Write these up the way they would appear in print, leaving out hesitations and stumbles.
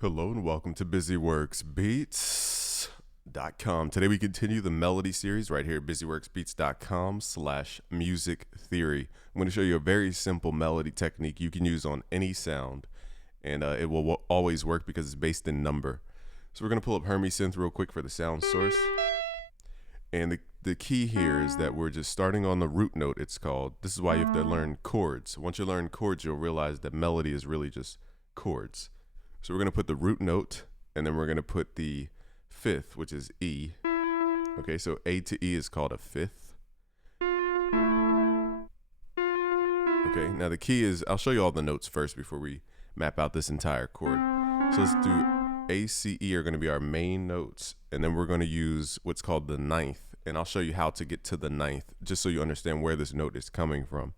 Hello and welcome to BusyWorksBeats.com. Today we continue the melody series right here at BusyWorksBeats.com/music theory. I'm going to show you a very simple melody technique you can use on any sound, and it will always work because it's based in number. So we're going to pull up Hermes Synth real quick for the sound source. And the key here is that we're just starting on the root note, it's called. This is why you have to learn chords. Once you learn chords, you'll realize that melody is really just chords. So we're going to put the root note, and then we're going to put the fifth, which is E. Okay, so A to E is called a fifth. Okay, now the key is, I'll show you all the notes first before we map out this entire chord. So let's do A, C, E are going to be our main notes, and then we're going to use what's called the ninth, and I'll show you how to get to the ninth, just so you understand where this note is coming from.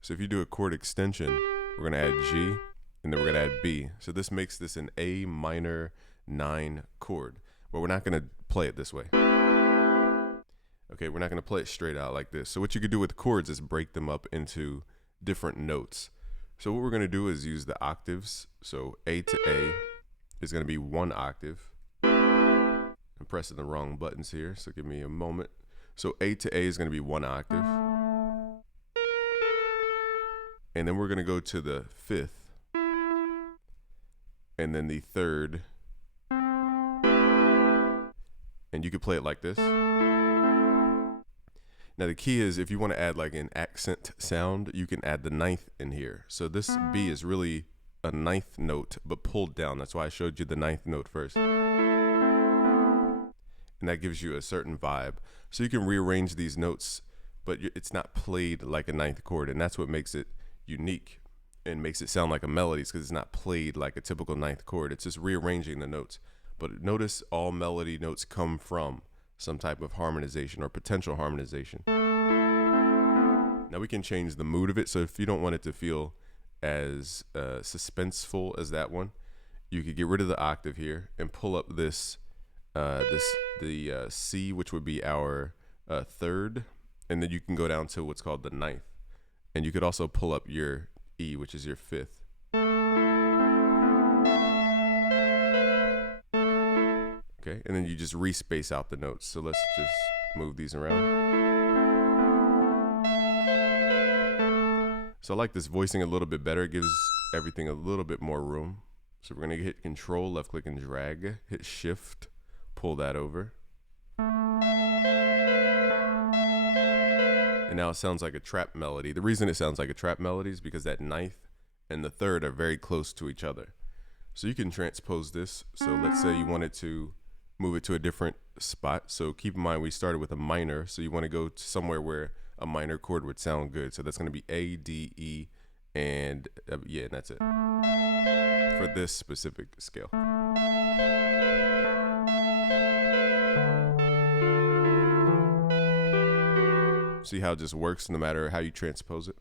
So if you do a chord extension, we're going to add G, and then we're going to add B. So this makes this an A minor 9 chord, but we're not going to play it this way. Okay, we're not going to play it straight out like this. So what you could do with chords is break them up into different notes. So what we're going to do is use the octaves. So A to A is going to be 1 octave. I'm pressing the wrong buttons here, so give me a moment. So A to A is going to be 1 octave. And then we're going to go to the fifth, and then the third, and you could play it like this. Now the key is, if you want to add like an accent sound, you can add the ninth in here. So this B is really a ninth note, but pulled down. That's why I showed you the ninth note first. And that gives you a certain vibe. So you can rearrange these notes, but it's not played like a ninth chord, and that's what makes it unique and makes it sound like a melody, because it's not played like a typical ninth chord. It's just rearranging the notes. But notice all melody notes come from some type of harmonization or potential harmonization. Now we can change the mood of it. So if you don't want it to feel as suspenseful as that one, you could get rid of the octave here and pull up this the C, which would be our third, and then you can go down to what's called the ninth. And you could also pull up your E, which is your fifth. Okay, and then you just respace out the notes. So let's just move these around. So I like this voicing a little bit better. It gives everything a little bit more room. So we're gonna hit Control, left click and drag, hit Shift, pull that over. And now it sounds like a trap melody. The reason it sounds like a trap melody is because that ninth and the third are very close to each other. So you can transpose this. So let's say you wanted to move it to a different spot. So keep in mind we started with a minor. So you want to go to somewhere where a minor chord would sound good. So that's going to be A, D, E, and yeah, and that's it for this specific scale. See how it just works no matter how you transpose it?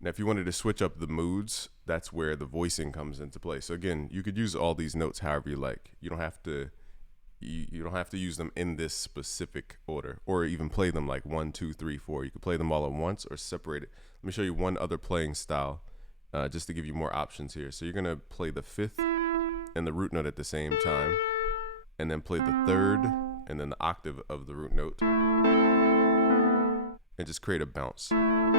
Now, if you wanted to switch up the moods, that's where the voicing comes into play. So again, you could use all these notes however you like. You don't have to use them in this specific order, or even play them like 1, 2, 3, 4. You could play them all at once or separate it. Let me show you one other playing style. Just to give you more options here. So you're gonna play the fifth and the root note at the same time, and then play the third and then the octave of the root note, and just create a bounce. And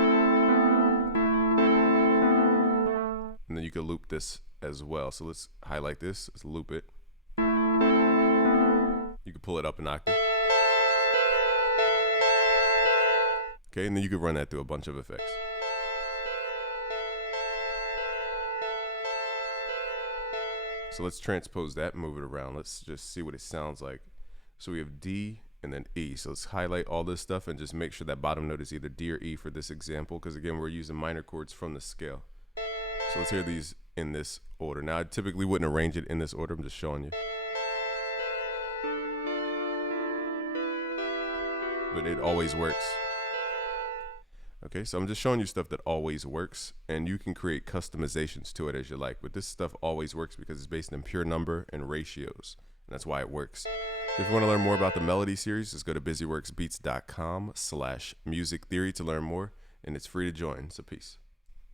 then you can loop this as well. So let's highlight this, let's loop it. You can pull it up an octave. Okay, and then you can run that through a bunch of effects. So let's transpose that, move it around. Let's just see what it sounds like. So we have D and then E. So let's highlight all this stuff and just make sure that bottom note is either D or E for this example, because again, we're using minor chords from the scale. So let's hear these in this order. Now, I typically wouldn't arrange it in this order. I'm just showing you. But it always works. Okay, so I'm just showing you stuff that always works, and you can create customizations to it as you like. But this stuff always works because it's based in pure number and ratios, and that's why it works. If you want to learn more about the Melody series, just go to busyworksbeats.com/music theory to learn more, and it's free to join. So peace.